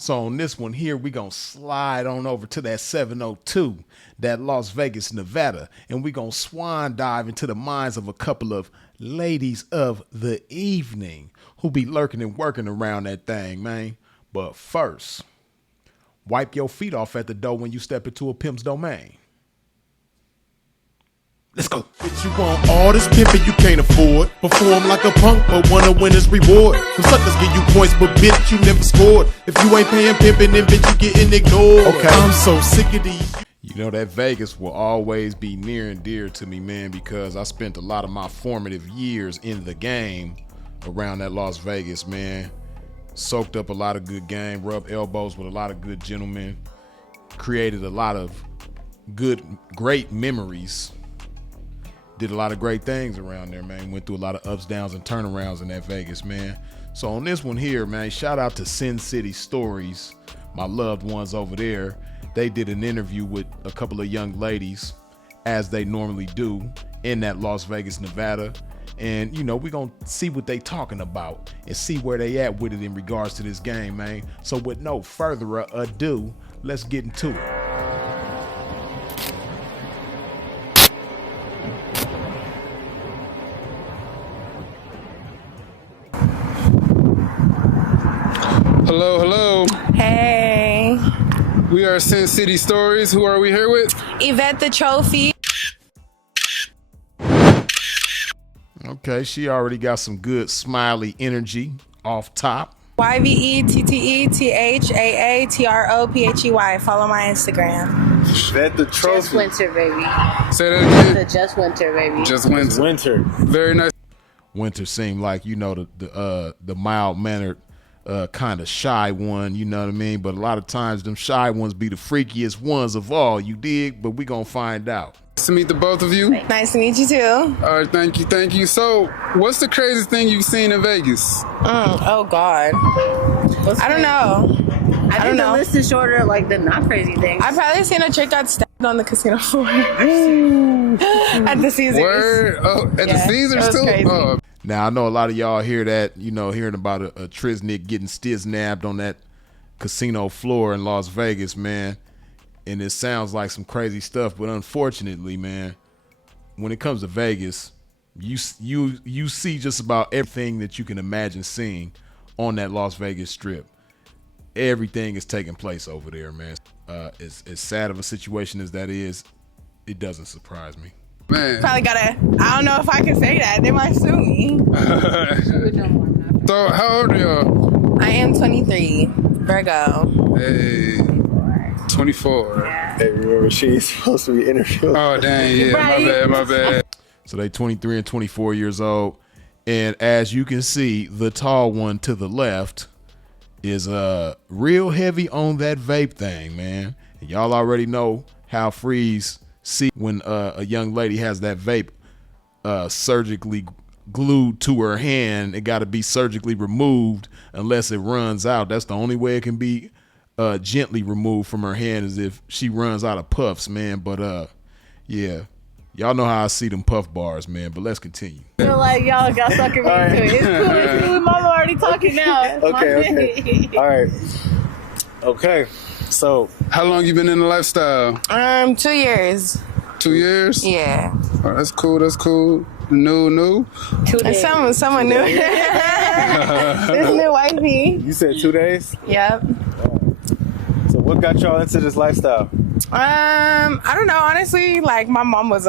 So on this one here, we gonna slide on over to that 702, that Las Vegas, Nevada, and we gonna swan dive into the minds of a couple of ladies of the evening who be lurking and working around that thing, man. But first, wipe your feet off at the door when you step into a pimp's domain. Let's go. Bitch, you want all this pimping you can't afford. Perform like a punk, but want a winner's reward. Some suckers give you points, but bitch, you never scored. If you ain't paying pimping, then bitch, you getting ignored. Okay. I'm so sick of these. You know that Vegas will always be near and dear to me, man, because I spent a lot of my formative years in the game around that Las Vegas, man. Soaked up a lot of good game, rubbed elbows with a lot of good gentlemen, created a lot of great memories. Did a lot of great things around there, man. Went through a lot of ups, downs, and turnarounds in that Vegas, man. So on this one here, man, shout out to Sin City Stories, my loved ones over there. They did an interview with a couple of young ladies, as they normally do, in that Las Vegas, Nevada. And, you know, we're going to see what they talking about and see where they at with it in regards to this game, man. So with no further ado, let's get into it. Hello, hello. Hey. We are Sin City Stories. Who are we here with? Yvette The Throphey. Okay, she already got some good smiley energy off top. YVETTETHAATROPHEY. Follow my Instagram. Yvette The Throphey. Just winter, baby. Say that again. The just winter, baby. Just winter. Winter. Very nice. Winter seemed like, you know, the mild-mannered, kind of shy one, you know what I mean? But a lot of times them shy ones be the freakiest ones of all, you dig? But we gonna find out. Nice to meet the both of you. Nice to meet you too. All right, thank you, thank you. So, what's the craziest thing you've seen in Vegas? Oh God. I don't know. I think the list is shorter, like the not crazy things. I've probably seen a chick got stabbed on the casino floor. At the Caesars. Word? Oh, at the Caesars too? Crazy. Oh. Now, I know a lot of y'all hear that, you know, hearing about a Triznick getting stiznabbed on that casino floor in Las Vegas, man. And it sounds like some crazy stuff, but unfortunately, man, when it comes to Vegas, you see just about everything that you can imagine seeing on that Las Vegas Strip. Everything is taking place over there, man. As sad of a situation as that is, it doesn't surprise me. Man. Probably gotta, I don't know if I can say that. They might sue me. So, how old are y'all? I am 23. Virgo. Hey. 24. Hey, remember she's supposed to be interviewed. Oh, dang, yeah, Right. my bad. So they 23 and 24 years old. And as you can see, the tall one to the left is real heavy on that vape thing, man. And y'all already know how Freeze see when a young lady has that vape surgically glued to her hand. It got to be surgically removed unless it runs out. That's the only way it can be gently removed from her hand, is if she runs out of puffs, man. But yeah, y'all know how I see them puff bars, man. But let's continue. I feel like y'all got sucker me into it. It's cool, it's cool. Mama already talking now. Okay. All right. Okay. So, How long you been in the lifestyle? 2 years. 2 years? Yeah. Oh, that's cool. No. Someone new. This new wifey. you said 2 days? Yep. So what got y'all into this lifestyle? I don't know, honestly, like my mom was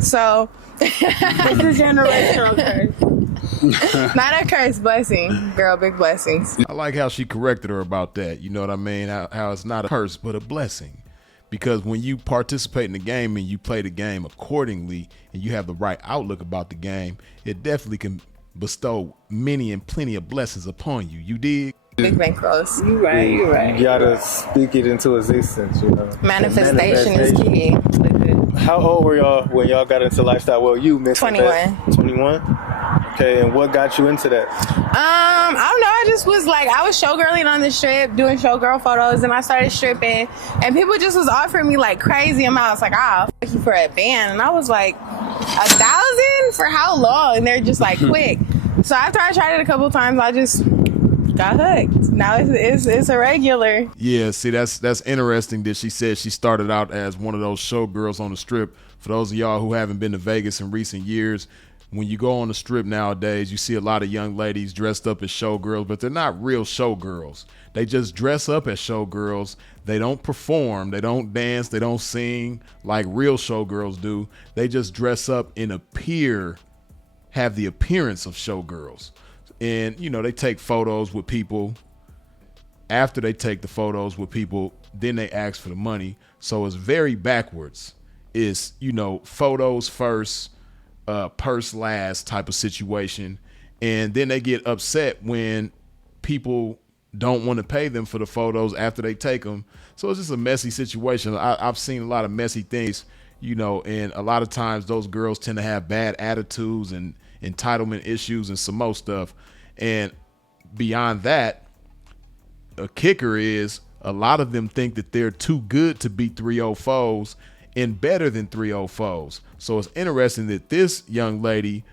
so It's a generational curse. not a curse, blessing. Girl, big blessings. I like how she corrected her about that. You know what I mean? How it's not a curse, but a blessing. Because when you participate in the game and you play the game accordingly and you have the right outlook about the game, it definitely can bestow many and plenty of blessings upon you. You dig? Big bankrolls. You're right. You gotta speak it into existence, you know. Manifestation is key. How old were y'all when y'all got into lifestyle? Well, you, Miss 21. 21? Okay, and what got you into that? I don't know. I just was like, I was showgirling on the strip, doing showgirl photos, and I started stripping, and people just was offering me like crazy amounts, like, fuck you for a band, and I was like, 1,000 for how long? And they're just like, quick. So after I tried it a couple times, I just got hooked. Now it's a regular. Yeah, see, that's interesting that she said she started out as one of those showgirls on the Strip. For those of y'all who haven't been to Vegas in recent years, when you go on the Strip nowadays, you see a lot of young ladies dressed up as showgirls, but they're not real showgirls. They just dress up as showgirls. They don't perform, they don't dance, they don't sing like real showgirls do. They just dress up and have the appearance of showgirls. And, you know, they take photos with people. After they take the photos with people, then they ask for the money. So it's very backwards. It's, you know, photos first, purse last type of situation. And then they get upset when people don't want to pay them for the photos after they take them. So it's just a messy situation. I've seen a lot of messy things, you know, and a lot of times those girls tend to have bad attitudes and entitlement issues and some more stuff. And beyond that, a kicker is a lot of them think that they're too good to be 304's and better than 304's. So it's interesting that this young lady,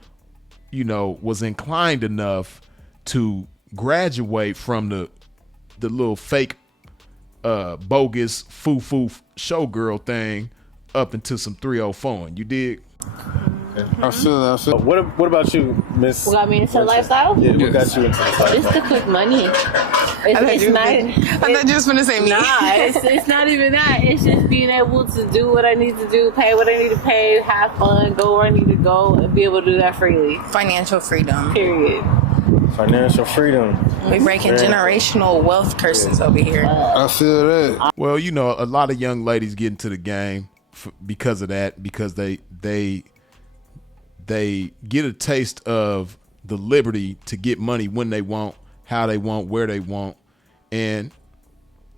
you know, was inclined enough to graduate from the little fake bogus foo-foo showgirl thing up into some 304. You dig? I feel that. What about you, Miss? What got me into lifestyle? Yeah, what got you into lifestyle? It's the quick money. It's not. I thought you was gonna say me. Nah, it's not even that. It's just being able to do what I need to do, pay what I need to pay, have fun, go where I need to go, and be able to do that freely. Financial freedom. Period. Financial freedom. We breaking generational wealth curses over here. I feel that. Well, you know, a lot of young ladies get into the game because of that, because they get a taste of the liberty to get money when they want, how they want, where they want, and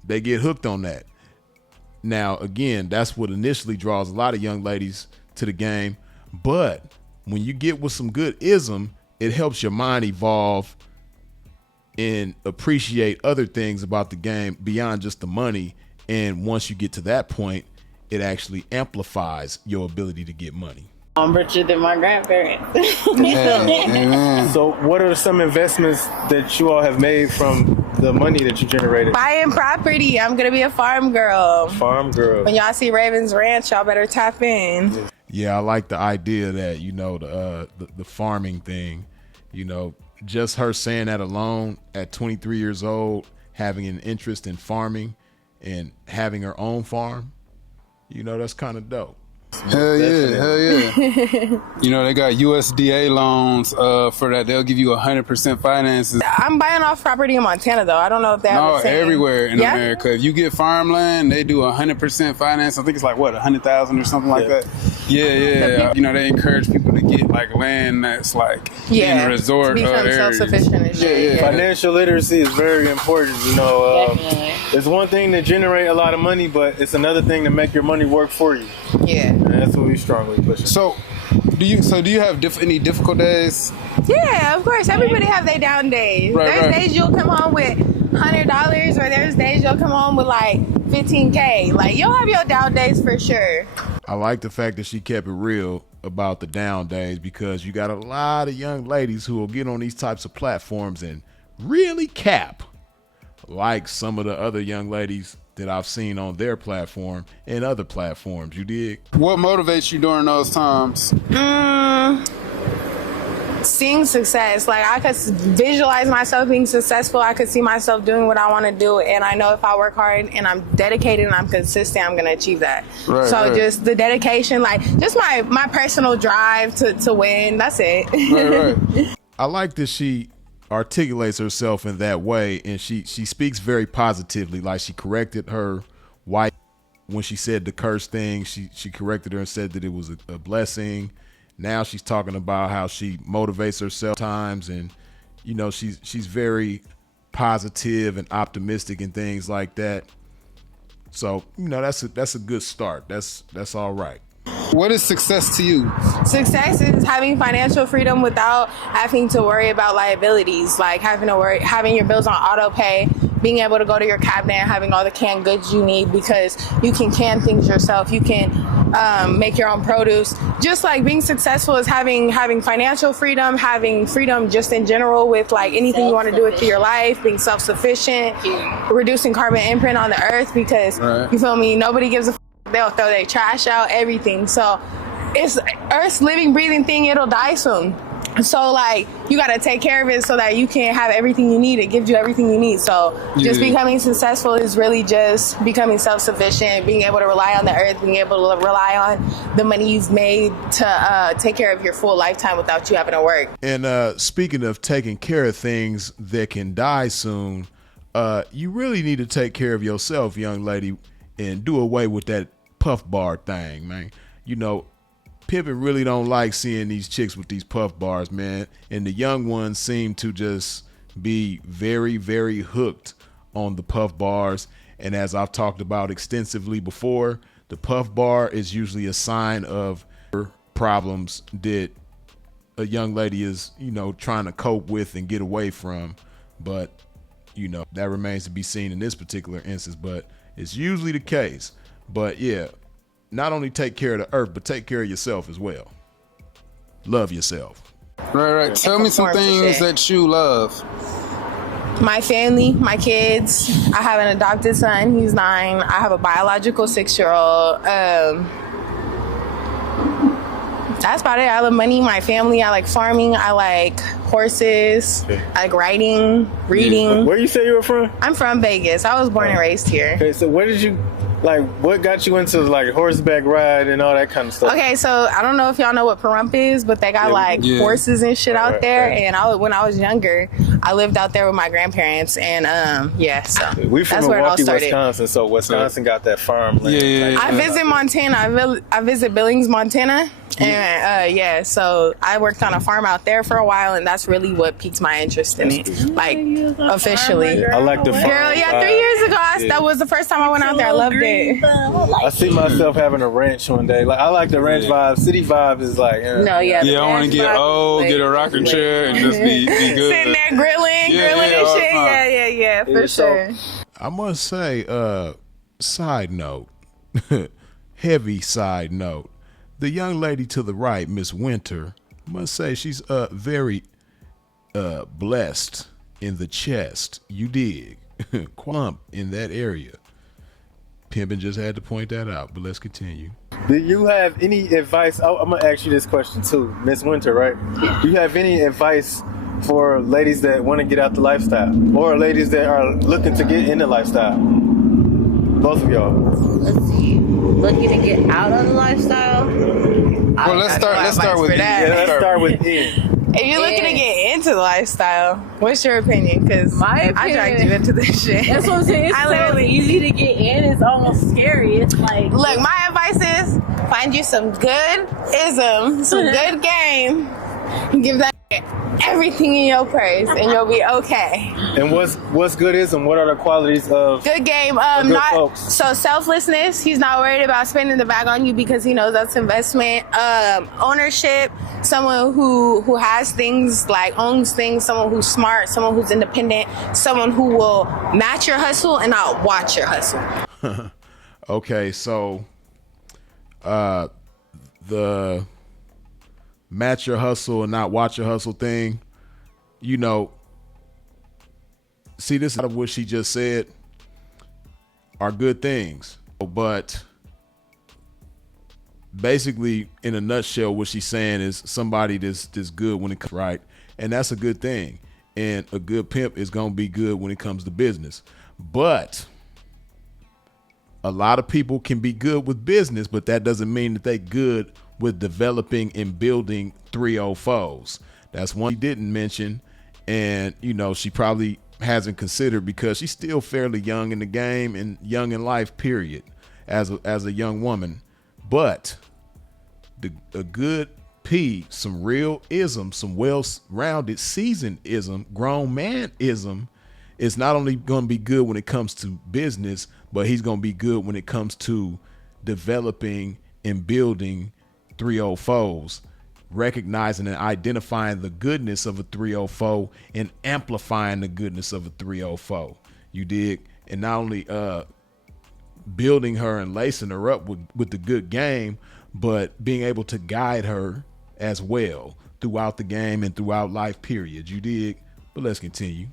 they get hooked on that. Now, again, that's what initially draws a lot of young ladies to the game. But when you get with some good ism, it helps your mind evolve and appreciate other things about the game beyond just the money. And once you get to that point, it actually amplifies your ability to get money. I'm richer than my grandparents. Amen. So what are some investments that you all have made from the money that you generated? Buying property. I'm gonna be a farm girl. Farm girl. When y'all see Ravens Ranch, y'all better tap in. Yeah, I like the idea that, you know, the farming thing, you know, just her saying that alone at 23 years old, having an interest in farming and having her own farm, you know, that's kind of dope. Hell yeah. You know, they got USDA loans for that. They'll give you 100% finances. I'm buying off property in Montana, though. I don't know if they have No, the same. everywhere in America. If you get farmland, they do 100% finance. I think it's like, what, 100,000 or something like that? Yeah. You know, they encourage people to get like land that's like in a resort to become areas. self-sufficient and shit. Yeah. Financial literacy is very important. You know, Definitely. it's one thing to generate a lot of money, but it's another thing to make your money work for you. Yeah. And that's what we strongly push. So, do you have any difficult days? Yeah, of course. Everybody have their down days. There's days you'll come home with $100, or there's days you'll come home with like $15K. Like, you'll have your down days for sure. I like the fact that she kept it real about the down days, because you got a lot of young ladies who will get on these types of platforms and really cap, like some of the other young ladies that I've seen on their platform and other platforms. You dig? What motivates you during those times? Seeing success. Like, I could visualize myself being successful. I could see myself doing what I want to do, and I know if I work hard and I'm dedicated and I'm consistent, I'm going to achieve that. Just the dedication, like just my personal drive to win. That's it. Right. I like that she articulates herself in that way, and she speaks very positively. Like, she corrected her wife when she said the curse thing. She corrected her and said that it was a blessing. Now she's talking about how she motivates herself times, and you know, she's very positive and optimistic and things like that. So, you know, that's a good start. That's all right. What is success to you? Success is having financial freedom without having to worry about liabilities, like having your bills on auto pay, being able to go to your cabinet and having all the canned goods you need, because you can can things yourself. You can make your own produce. Just like being successful is having financial freedom, having freedom just in general with like anything you want to do with your life, being self-sufficient, reducing carbon imprint on the earth, because you feel me, nobody gives a f- they'll throw their trash out, everything. So it's Earth's living, breathing thing. It'll die soon. So like you got to take care of it so that you can have everything you need. It gives you everything you need. So just becoming successful is really just becoming self-sufficient, being able to rely on the earth, being able to rely on the money you've made to take care of your full lifetime without you having to work. And speaking of taking care of things that can die soon, you really need to take care of yourself, young lady, and do away with that puff bar thing, man. You know, pimping really don't like seeing these chicks with these puff bars, man. And the young ones seem to just be very, very hooked on the puff bars. And as I've talked about extensively before, the puff bar is usually a sign of problems that a young lady is, you know, trying to cope with and get away from. But, you know, that remains to be seen in this particular instance, but it's usually the case. But yeah, not only take care of the earth, but take care of yourself as well. Love yourself. Right. Tell me some things that you love. My family, my kids. I have an adopted son. He's 9. I have a biological 6-year-old. That's about it. I love money, my family. I like farming. I like horses. I like writing, reading. Where you say you were from? I'm from Vegas. I was born and raised here. Okay, so where did you, like, what got you into like horseback ride and all that kind of stuff? Okay, so I don't know if y'all know what Pahrump is, but they got horses and shit out there. And when I was younger, I lived out there with my grandparents, and so we from that's where it all Milwaukee, started. Wisconsin, so Wisconsin got that farmland. I visit Montana. I visit Billings, Montana, and so I worked on a farm out there for a while, and that's really what piqued my interest in it, like officially. I like the farm. Girl, 3 years ago, that was the first time I went out there. I loved it. I see myself having a ranch one day. Like I like the ranch vibe. City vibe is like I want to get old, get a rocking chair, and just be good. Sitting there grilling and shit. Yeah, for sure. I must say, side note, heavy side note, the young lady to the right, Miss Winter, I must say she's very blessed in the chest. You dig? Clump in that area. Pimpin' just had to point that out, but let's continue. Do you have any advice? I'm going to ask you this question too, Miss Winter, right? Do you have any advice for ladies that want to get out the lifestyle, or ladies that are looking to get in the lifestyle? Both of y'all. Let's see. Looking to get out of the lifestyle? Well, let's start with that. Let's start with it. If you're looking to get into the lifestyle, what's your opinion? Because I dragged you into this shit. That's what I'm saying. It's so easy to get in. It's almost scary. It's like... Look, my advice is find you some good ism, some good game, and give that everything in your praise, and you'll be okay. And what's good ism? What are the qualities of good game? good folks? So selflessness. He's not worried about spending the bag on you because he knows that's investment. Ownership. Someone who has things, like owns things. Someone who's smart. Someone who's independent. Someone who will match your hustle and not watch your hustle. Okay, so the match your hustle and not watch your hustle thing, you know, see, this out of what she just said are good things, but basically in a nutshell what she's saying is somebody that's good when it comes right, and that's a good thing, and a good pimp is gonna be good when it comes to business. But a lot of people can be good with business, but that doesn't mean that they good with developing and building 304's. That's one she didn't mention, and you know she probably hasn't considered because she's still fairly young in the game and young in life, period, as a young woman. But a good P, some real ism, some well-rounded, seasoned ism, grown man ism, is not only going to be good when it comes to business, but he's going to be good when it comes to developing and building 304's, recognizing and identifying the goodness of a 304 and amplifying the goodness of a 304. You dig? And not only building her and lacing her up with the good game, but being able to guide her as well throughout the game and throughout life, period. You dig? But let's continue.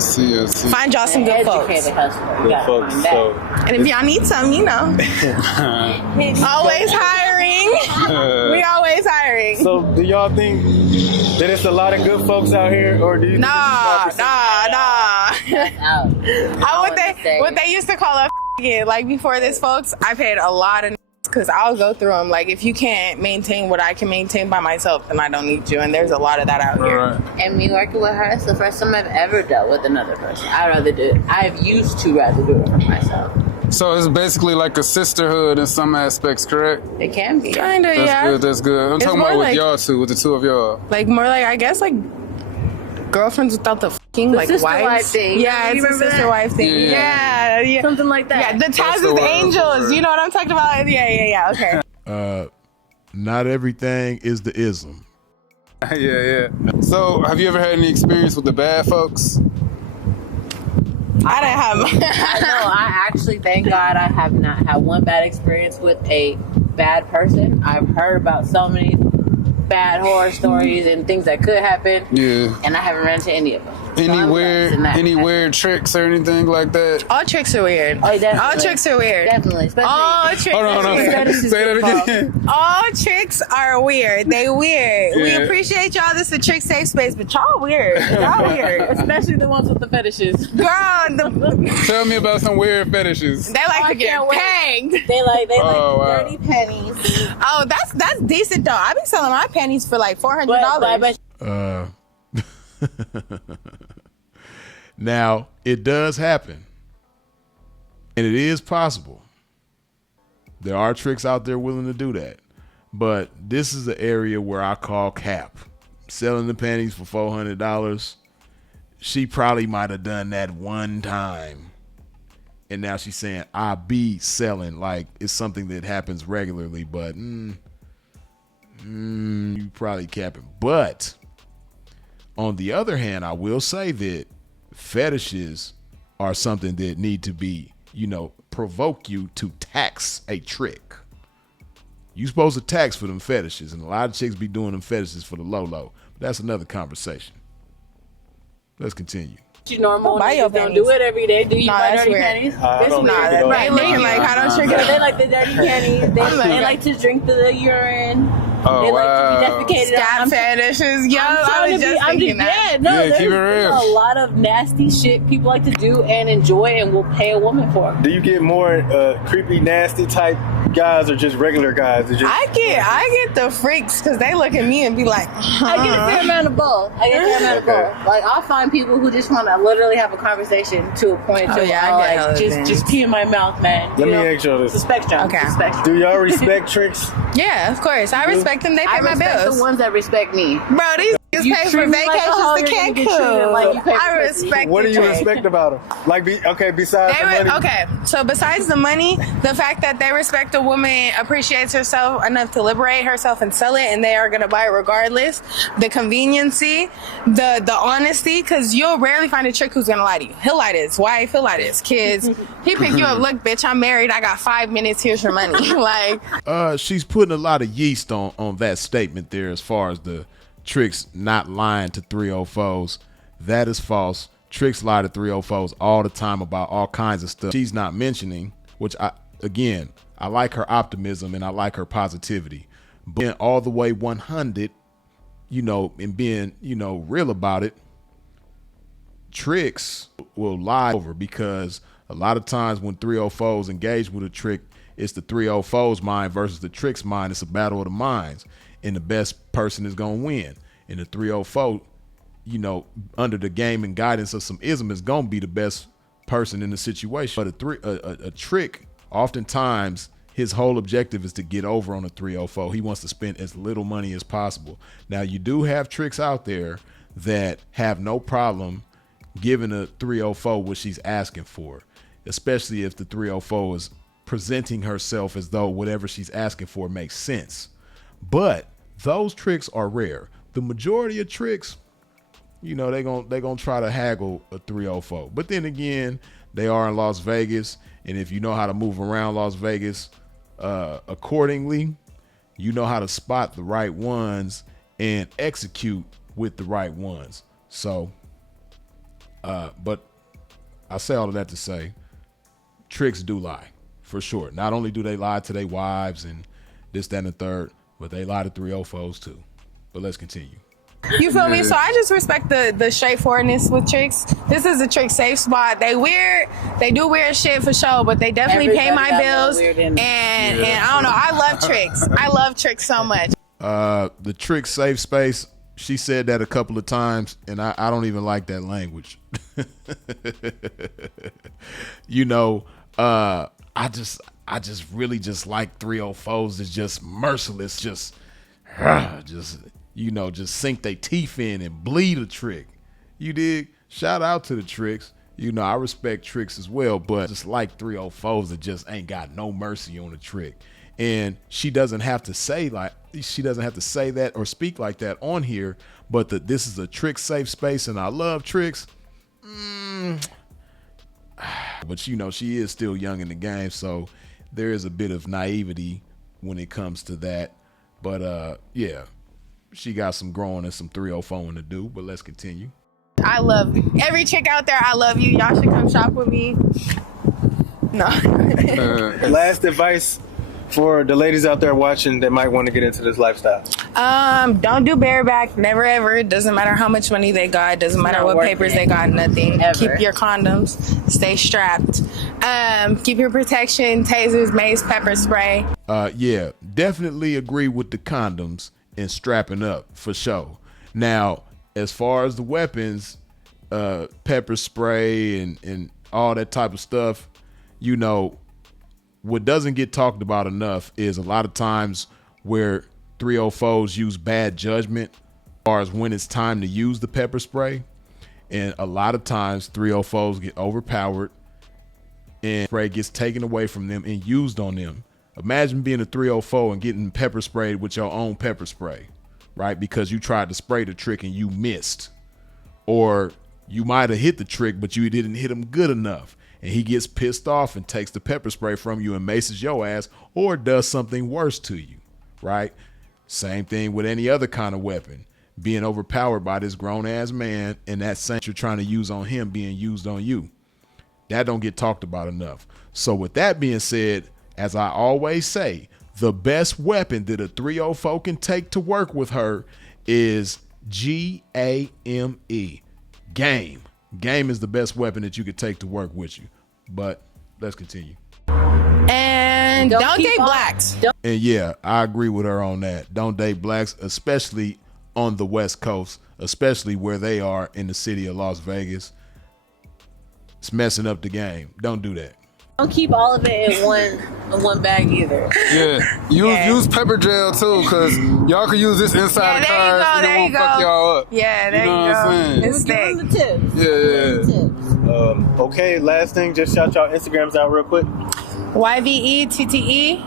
See. Find y'all some good folks. Good folks. So, And if y'all need some, you know. Always hiring. We always hiring. so do y'all think that it's a lot of good folks out here, or do you? Nah. That's out. What they used to call a again, like before this, folks, I paid a lot of because I'll go through them. Like, if you can't maintain what I can maintain by myself, then I don't need you. And there's a lot of that out here. And me working with her, it's the first time I've ever dealt with another person. I'd rather do it. I've used to rather do it for myself. So it's basically like a sisterhood in some aspects, correct? It can be. Kinda, yeah. That's good. I'm It's talking more about with like- y'all two, with the two of y'all. Like, more like, I guess, like, girlfriends without the fucking, like, sister wives. wife thing. Yeah, You it's a remember sister that? wife thing. Yeah. Something like that. Yeah, the ties the with word, angels. word. You know what I'm talking about? Yeah, okay. Not everything is the ism. Yeah. So have you ever had any experience with the bad folks? I didn't have I actually, thank God, I have not had one bad experience with a bad person. I've heard about so many bad horror stories and things that could happen. Yeah. And I haven't run into any of them. So Any I'm blessed in that weird aspect. tricks or anything like that? All tricks are weird. Oh, definitely. All tricks are weird. Definitely. Especially All tricks Hold are on. weird. Say that again. All tricks are weird. They weird. We Yeah. appreciate y'all. This is a trick safe space, but y'all weird. Y'all weird. especially the ones with the fetishes. Girl, Tell me about some weird fetishes. they like I to get can't wait. pegged. They like Oh, wow. dirty pennies. Oh, that's decent though. I be selling my panties for like $400. But Now, it does happen. And it is possible. There are tricks out there willing to do that. But this is the area where I call cap. Selling the panties for $400. She probably might have done that one time. And now she's saying, I be selling. Like, it's something that happens regularly. But, you probably capping. But, on the other hand, I will say that fetishes are something that need to be, provoke you to tax a trick. You supposed to tax for them fetishes, and a lot of chicks be doing them fetishes for the low. But that's another conversation. Let's continue. you normal Buy your niggas don't panties. do it every day. Do you Nah, buy that's dirty weird. panties? I don't Nah, think that it right all- looking like I don't trick So it. they like the dirty panties. They like to drink the urine. Oh, They wow. like to be defecated. Scab fetishes. Yo, I was just thinking that. Yeah, keep it there's real. a lot of nasty shit people like to do and enjoy and will pay a woman for. Do you get more creepy, nasty type guys, or just regular guys? Or just, I get the freaks because they look at me and be like, I get a fair amount of both. Like, I'll find people who just want to literally have a conversation to a point to yeah, I get hella things. just pee in my mouth, man. Let me know? ask you this. It's a spectrum. Okay. It's a spectrum. Do y'all respect tricks? yeah, of course. I respect them. They pay I my respect bills. the ones that respect me. Bro, these niggas You pay treat for me like a hoe, vacations you're gonna to get treated like you Cancun. pay for I pussy. respect What do the you trick. respect about them? Like, besides the money? Okay, so besides the money, the fact that they respect a woman, appreciates herself enough to liberate herself and sell it, and they are gonna buy it regardless. The conveniency, the honesty, because you'll rarely find a chick who's gonna lie to you. He'll lie to his wife, he'll lie to his kids. He pick you up, look, bitch, I'm married, I got 5 minutes, here's your money. Like, She's putting a lot of yeast on that statement there as far as the tricks not lying to 304's. That is false. Tricks lie to 304's all the time about all kinds of stuff she's not mentioning, which I like her optimism and I like her positivity. But being all the way 100, and being, real about it, tricks will lie over, because a lot of times when 304's engage with a trick, it's the 304's mind versus the trick's mind. It's a battle of the minds, and the best person is going to win. And the 304, under the game and guidance of some ism, is going to be the best person in the situation. But a trick, oftentimes, his whole objective is to get over on a 304. He wants to spend as little money as possible. Now, you do have tricks out there that have no problem giving a 304 what she's asking for, especially if the 304 is presenting herself as though whatever she's asking for makes sense. But those tricks are rare. The majority of tricks, they're gonna try to haggle a 304. But then again, They are in Las Vegas, and if you know how to move around Las Vegas accordingly, you know how to spot the right ones and execute with the right ones. So, but I say all of that to say, tricks do lie, for sure. Not only do they lie to their wives and this, that, and the third, but they lie to 304's too. But let's continue. You feel me? So I just respect the straightforwardness with tricks. This is a trick safe spot. They do weird shit for sure, but they definitely pay my bills. And I don't know. I love tricks. I love tricks so much. The trick safe space. She said that a couple of times, and I don't even like that language. You know, I just really just like 304's is just merciless, just you know, just sink their teeth in and bleed a trick. You dig? Shout out to the tricks. You know, I respect tricks as well, but just like 304's that just ain't got no mercy on the trick. And she doesn't have to say that or speak like that on here, but this is a trick safe space and I love tricks. But you know, she is still young in the game, so there is a bit of naivety when it comes to that. But yeah, she got some growing and some 304 to do, but let's continue. I love every chick out there. I love you. Y'all should come shop with me. No. Last advice for the ladies out there watching that might want to get into this lifestyle. Don't do bareback. Never ever. It doesn't matter how much money they got. It doesn't matter what papers they got. Nothing. Ever. Keep your condoms. Stay strapped. Keep your protection. Tasers, mace, pepper spray. Yeah, definitely agree with the condoms and strapping up for sure. Now, as far as the weapons, pepper spray and all that type of stuff, you know, what doesn't get talked about enough is a lot of times where 304's use bad judgment as far as when it's time to use the pepper spray. And a lot of times 304's get overpowered and spray gets taken away from them and used on them. Imagine being a 304 and getting pepper sprayed with your own pepper spray, right? Because you tried to spray the trick and you missed. Or you might have hit the trick, but you didn't hit him good enough. And he gets pissed off and takes the pepper spray from you and maces your ass or does something worse to you, right? Same thing with any other kind of weapon. Being overpowered by this grown-ass man and that same you're trying to use on him being used on you. That don't get talked about enough. So with that being said, as I always say, the best weapon that a 304 can take to work with her is GAME. Game. Game is the best weapon that you could take to work with you. But let's continue. And don't date blacks. And yeah, I agree with her on that. Don't date blacks, especially on the West Coast, especially where they are in the city of Las Vegas. It's messing up the game. Don't do that. Don't keep all of it in one bag either. Yeah, use pepper gel too, cause y'all can use this inside the car. So it won't fuck y'all up. Yeah, there you go. It's give them the tips. Yeah. Okay, last thing, just shout y'all Instagrams out real quick. YVETTE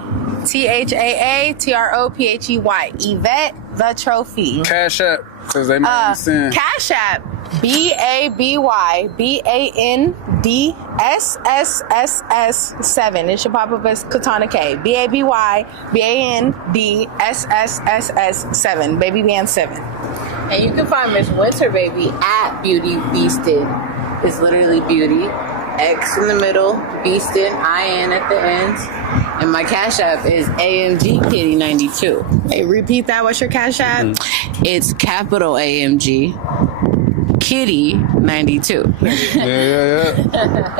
THAATROPHEY. Yvette The Throphey. Cash App, cause they might be saying. Cash App. BABYBANDSSSS7. It should pop up as Katana K. BABYBANDSSSS7. Baby Band 7. And you can find Miss Winter Baby at beautyxbeastin. It's literally beauty. X in the middle, Beastin, IN at the end. And my Cash App is AMG Kitty 92. Hey, repeat that. What's your Cash App? It's capital AMG Kitty 92. Yeah. All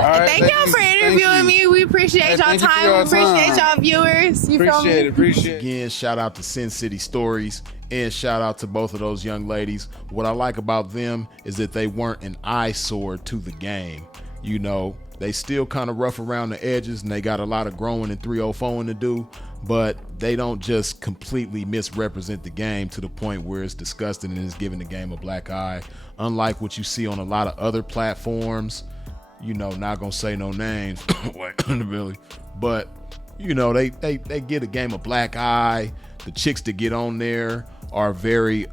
right, thank y'all for interviewing me. We appreciate y'all time. We appreciate y'all viewers. You feel me? Appreciate it. Again, shout out to Sin City Stories and shout out to both of those young ladies. What I like about them is that they weren't an eyesore to the game. You know, they still kind of rough around the edges and they got a lot of growing and 304 to do, but they don't just completely misrepresent the game to the point where it's disgusting and it's giving the game a black eye. Unlike what you see on a lot of other platforms, you know, not gonna say no names, but you know, they get a game a black eye. The chicks that get on there are very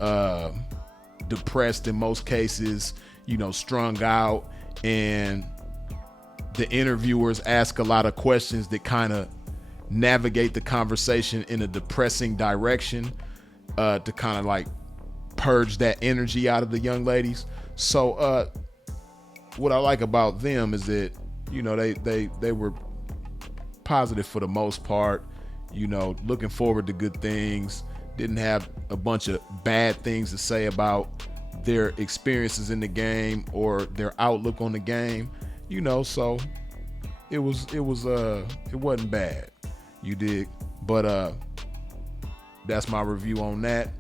depressed in most cases, you know, strung out, and the interviewers ask a lot of questions that kind of navigate the conversation in a depressing direction, to kind of like purge that energy out of the young ladies. So what I like about them is that, you know, they were positive for the most part, you know, looking forward to good things, didn't have a bunch of bad things to say about their experiences in the game or their outlook on the game, you know. So it wasn't bad, you dig? But that's my review on that.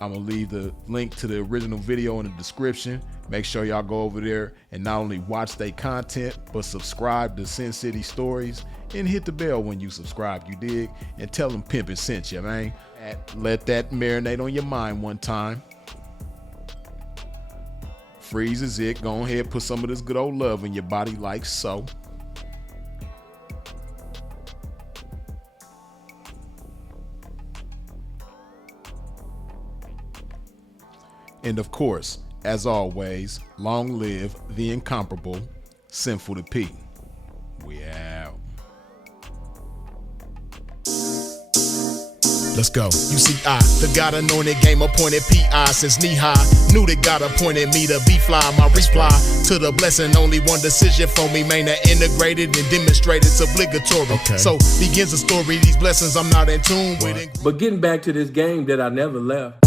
I'm gonna leave the link to the original video in the description. Make sure y'all go over there and not only watch their content, but subscribe to Sin City Stories and hit the bell when you subscribe, you dig? And tell them Pimpin' sent you, man. Let that marinate on your mind one time. Freezes it. Go ahead, put some of this good old love in your body like so. And of course, as always, long live the incomparable Sinful to P. We out. Let's go. You see, I, the God anointed, game appointed PI since knee high. Knew that God appointed me to be fly. My reply to the blessing, only one decision for me, man, that integrated and demonstrated it's obligatory. Okay. So begins the story, these blessings I'm not in tune with it. But getting back to this game that I never left.